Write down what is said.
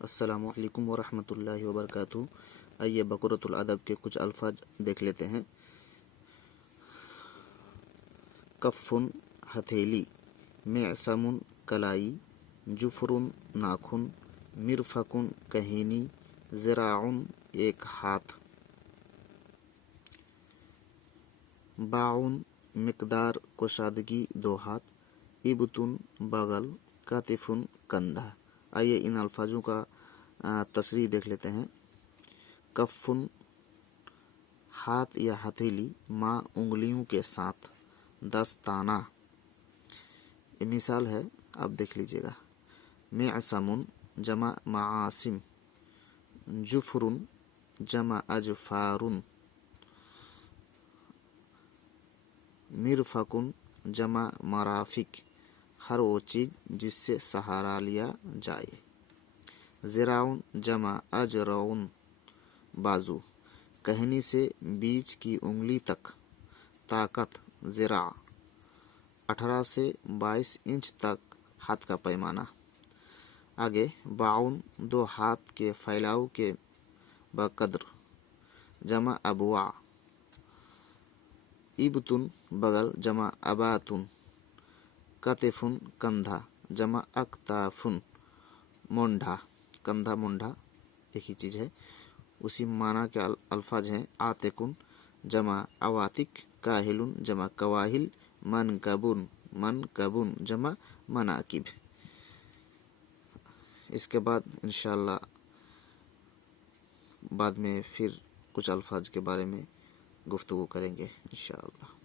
السلام علیکم ورحمۃ اللہ وبرکاتہ۔ آئیے بقرۃ الادب کے کچھ الفاظ دیکھ لیتے ہیں۔ کفن ہتھیلی، معصم کلائی، جفر ناخن، مرفق کہینی، ذراع ایک ہاتھ، باع مقدار کشادگی دو ہاتھ، ابط بغل، کتف کندھا۔ آئیے ان الفاظوں کا تصریح دیکھ لیتے ہیں۔ کفن ہاتھ یا ہتھیلی، ما انگلیوں کے ساتھ، دستانہ۔ یہ مثال ہے، آپ دیکھ لیجیے گا۔ معصم جمع معاصم، جفر جمع اجفار، مرفق جمع مرافق، ہر وہ چیز جس سے سہارا لیا جائے۔ ذراع جمع اجرع، بازو، کہنی سے بیچ کی انگلی تک، طاقت، ذراع، 18 سے 22 انچ تک ہاتھ کا پیمانہ۔ آگے باع دو ہاتھ کے پھیلاؤ کے بقدر، جمع ابواع۔ ابط بغل جمع اباط، کتف کندھا جمع اکتاف، مونڈھا، کندھا مونڈھا ایک ہی چیز ہے، اسی معنی کے الفاظ ہیں۔ عاتق جمع عواتق، کاہل جمع کواہل، منکب جمع مناکب۔ اس کے بعد انشاءاللہ بعد میں پھر کچھ الفاظ کے بارے میں گفتگو کریں گے انشاءاللہ۔